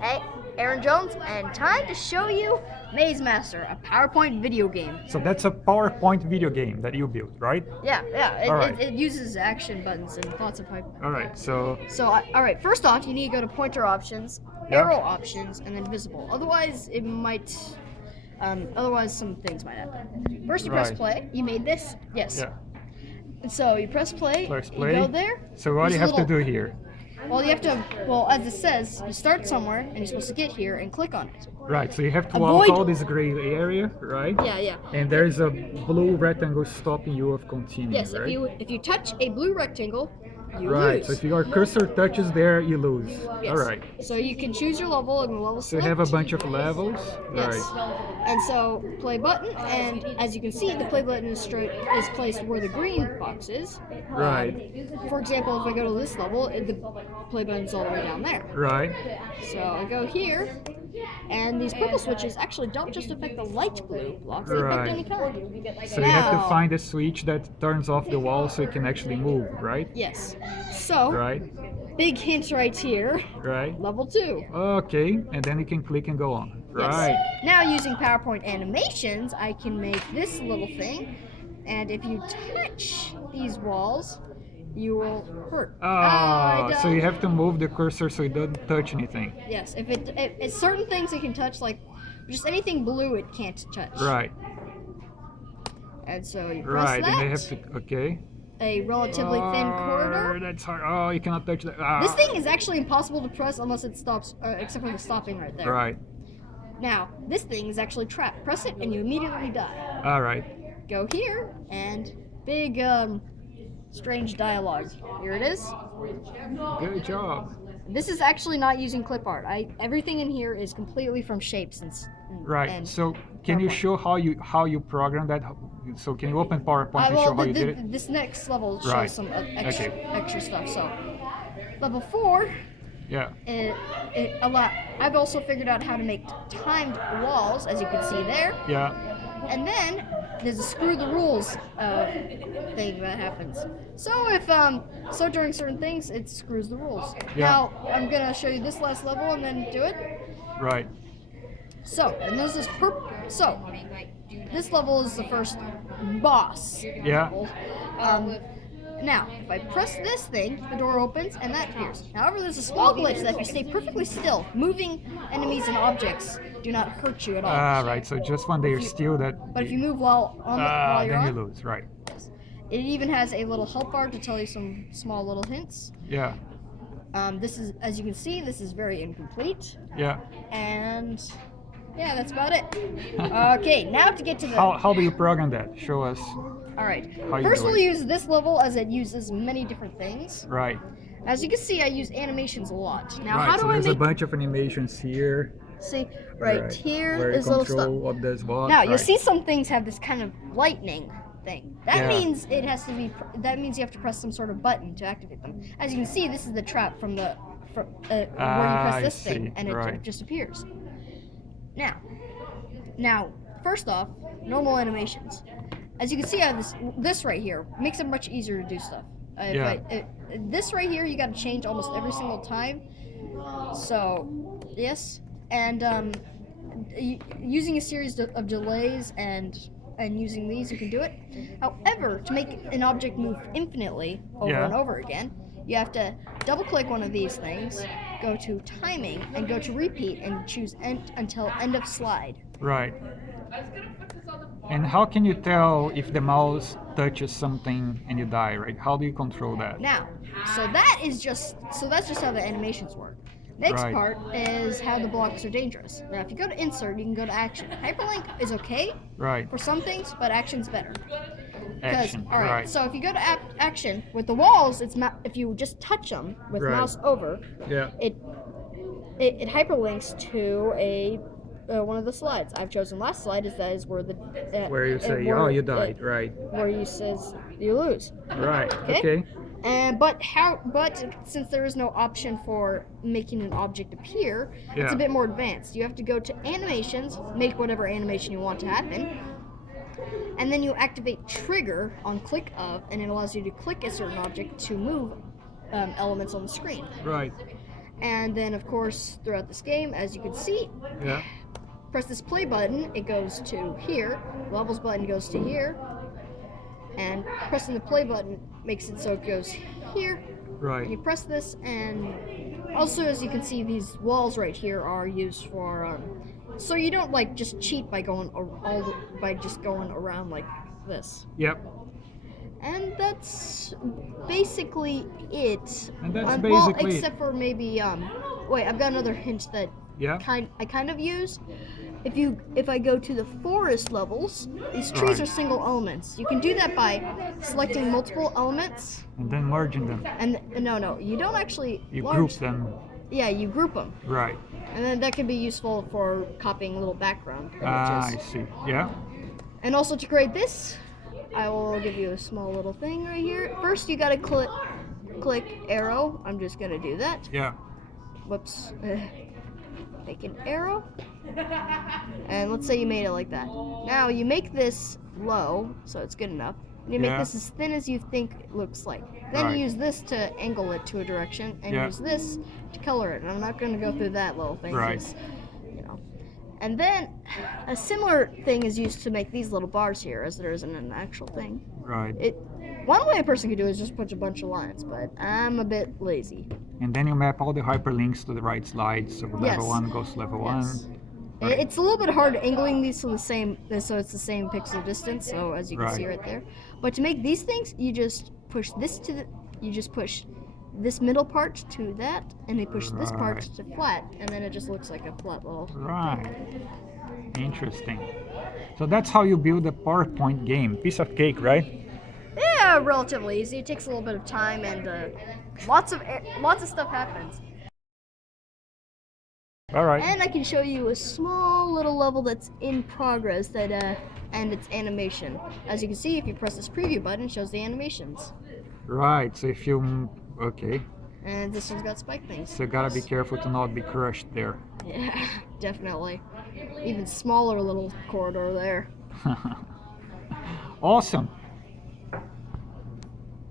Hey, Aaron Jones, and time to show you Maze Master, a PowerPoint video game. So that's a PowerPoint video game that you built, right? Yeah, All right. it uses action buttons and lots of hype. All right. So All right, first off, you need to go to pointer options, Yeah. arrow options, and then visible. Otherwise, otherwise some things might happen. First, you press Right. play. You made this? Yes. yeah, And so you press play. press You play. go there. So what do you There's have a to do little- here? Well, you have to. Well, as it says, you start somewhere, and you're supposed to get here and click on it. Right. So you have to Avoid- walk all this gray area, right? Yeah. And there is a blue rectangle stopping you of continuing, Yes. right? If you touch a blue rectangle, you Right. lose. So if your cursor touches there, you lose. Yes. All right. So you can choose your level and the level So you have a select. bunch of levels. Yes. Right. And so play button, and as you can see, the play button is placed where the green box is. Right. For example, if I go to this level, the play button's all the way down there. Right. So I go here, and these purple switches actually don't just affect the light blue blocks; they affect Right. any color. So you have to Now- find a switch that turns off the wall so you can actually move, right? Yes. So Right. big hint right here. Right. Level 2. Okay. And then you can click and go on. Right. Yes. Now using PowerPoint animations, I can make this little thing, and if you touch these walls, you will hurt. Ah, so don't- you have to move the cursor so it doesn't touch anything. Yes, if it's certain things it can touch, like just anything blue, it can't touch. Right. And so you press Right. that. And they have to. Okay. A relatively thin Oh, corridor. that's hard. Oh, you cannot touch that. Ah. This thing is actually impossible to press unless it stops, except for the stopping right there. Right. Now, this thing is actually trapped. Press it and you immediately die. All right. Go here and big strange dialogue. Here it is. Good job. This is actually not using clip art. Everything in here is completely from shapes Right. and So can you PowerPoint. show how you program that? So can you open PowerPoint and well, show how you did it? this next level shows Right. some extra, Okay. extra stuff. So, level 4, Yeah. I've also figured out how to make timed walls, as you can see there. Yeah. And then there's a screw the rules thing that happens. So if during certain things it screws the rules. Yeah. Now I'm gonna show you this last level and then do it. Right. So and there's this this level is the first boss. Yeah. level. Now, if I press this thing, the door opens and that appears. However, there's a small glitch that if you stay perfectly still, moving enemies and objects do not hurt you at all. Ah, right. So just when they're still, that. But if you move while you're then you on, lose. Right. it even has a little help bar to tell you some small little hints. Yeah. This is, as you can see, this is very incomplete. Yeah. And yeah, that's about it. Okay, now to get to the. How do you program that? Show us. All right. how you First, do we'll it. use this level as it uses many different things. Right. As you can see, I use animations a lot. Now, Right. how So do I there's make? a bunch of animations here. See, right Right. here Where you is little stuff. control what does what. Now you'll right. see some things have this kind of lightning thing. That Yeah. means it has to be. That means you have to press some sort of button to activate them. As you can see, this is the trap from where you I press this see. thing and it Right. just appears. Now, first off, normal animations. As you can see, I have this right here makes it much easier to do stuff. This right here, you got to change almost every single time. So, yes, and using a series of delays and using these, you can do it. However, to make an object move infinitely over Yeah. and over again, you have to double-click one of these things, go to timing, and go to repeat, and choose until end of slide. Right. And how can you tell if the mouse touches something and you die, right? How do you control that? Now, that's just how the animations work. Next Right. part is how the blocks are dangerous. Now, if you go to insert, you can go to action. Hyperlink is okay Right. for some things, but action's better. Action. All right. Right. So if you go to action with the walls, if you just touch them with Right. mouse over, Yeah. it hyperlinks to a one of the slides. I've chosen last slide is where the Where you say, where oh, you it- died. Right. where you says you lose. Right. Okay. Okay. But since there is no option for making an object appear, it's Yeah. a bit more advanced. You have to go to animations, make whatever animation you want to happen, and then you activate trigger on click of, and it allows you to click a certain object to move elements on the screen. Right. And then, of course, throughout this game, as you can see, Yeah. press this play button, it goes to here. Levels button goes to here. And pressing the play button makes it so it goes here. Right. And you press this, and also, as you can see, these walls right here are used for so you don't like just cheat by going by just going around like this. Yep. And that's basically it. And that's Well, basically except for maybe wait, I've got another hint that Yeah. I kind of use. If I go to the forest levels, these trees Right. are single elements. You can do that by selecting multiple elements. And then merging them. And no, you don't actually You large- group them. Yeah, you group them, Right. and then that can be useful for copying little background I images. see. Yeah. And also to create this, I will give you a small little thing right here. First, you gotta click arrow. I'm just gonna do that. Yeah. Whoops. Make an arrow. And let's say you made it like that. Now you make this low, so it's good enough. And you make Yeah. this as thin as you think it looks like. Then Right. you use this to angle it to a direction, and Yeah. use this to color it. And I'm not going to go through that little thing. Right. 'Cause, you know. And then a similar thing is used to make these little bars here, as there isn't an actual thing. Right. One way a person could do it is just put a bunch of lines, but I'm a bit lazy. And then you map all the hyperlinks to the right slides. So level Yes. 1 goes to level Yes. 1. Right. It's a little bit hard angling these so it's the same pixel distance. So as you can see Right. right there, but to make these things, you just push this middle part to that, and you push this part Right. to flat, and then it just looks like a flat little. Right. Interesting. So that's how you build a PowerPoint game. Piece of cake, right? Yeah, relatively easy. It takes a little bit of time, and lots of stuff happens. All right. And I can show you a small little level that's in progress that and its animation. As you can see, if you press this preview button, it shows the animations. Right. So if you okay, And this one's got spike things. so gotta be careful to not be crushed there. Yeah, definitely. Even smaller little corridor there. Awesome.